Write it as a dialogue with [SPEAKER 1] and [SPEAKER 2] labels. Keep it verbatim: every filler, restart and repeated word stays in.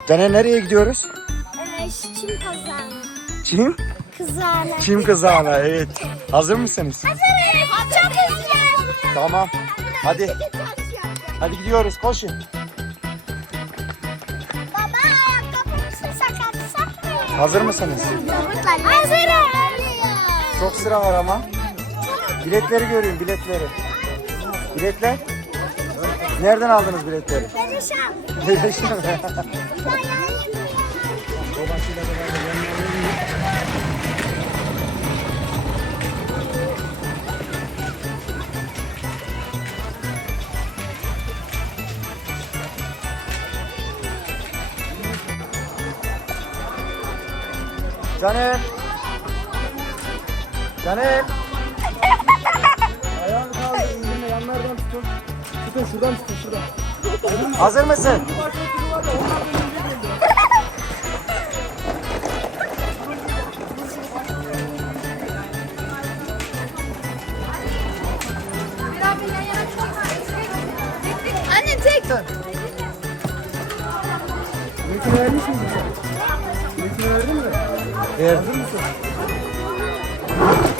[SPEAKER 1] Caner nereye gidiyoruz?
[SPEAKER 2] Ee, çim kazanı.
[SPEAKER 1] Çim?
[SPEAKER 2] Kızarlı.
[SPEAKER 1] Çim kızağına, evet. Hazır mısınız?
[SPEAKER 2] Hazırız. Çok hızlı.
[SPEAKER 1] Tamam. Hadi. Hadi gidiyoruz, koşun.
[SPEAKER 2] Baba ayakkabımızı sakatsak mı?
[SPEAKER 1] Hazır mısınız?
[SPEAKER 2] Hazırım.
[SPEAKER 1] Çok sıra var ama. Biletleri görün, biletleri. Biletler? Nereden aldınız biletleri?
[SPEAKER 2] Perişan.
[SPEAKER 1] Perişan. Caner. Caner. Ayağını kaldır, indirme, yanlardan tutun. Tutun, şuradan tutun, şuradan. Hazır mısın?
[SPEAKER 2] Anne tek.
[SPEAKER 1] Mülkünü vermiş miydin sen? Mülkünü verdin mi? Verdim misin?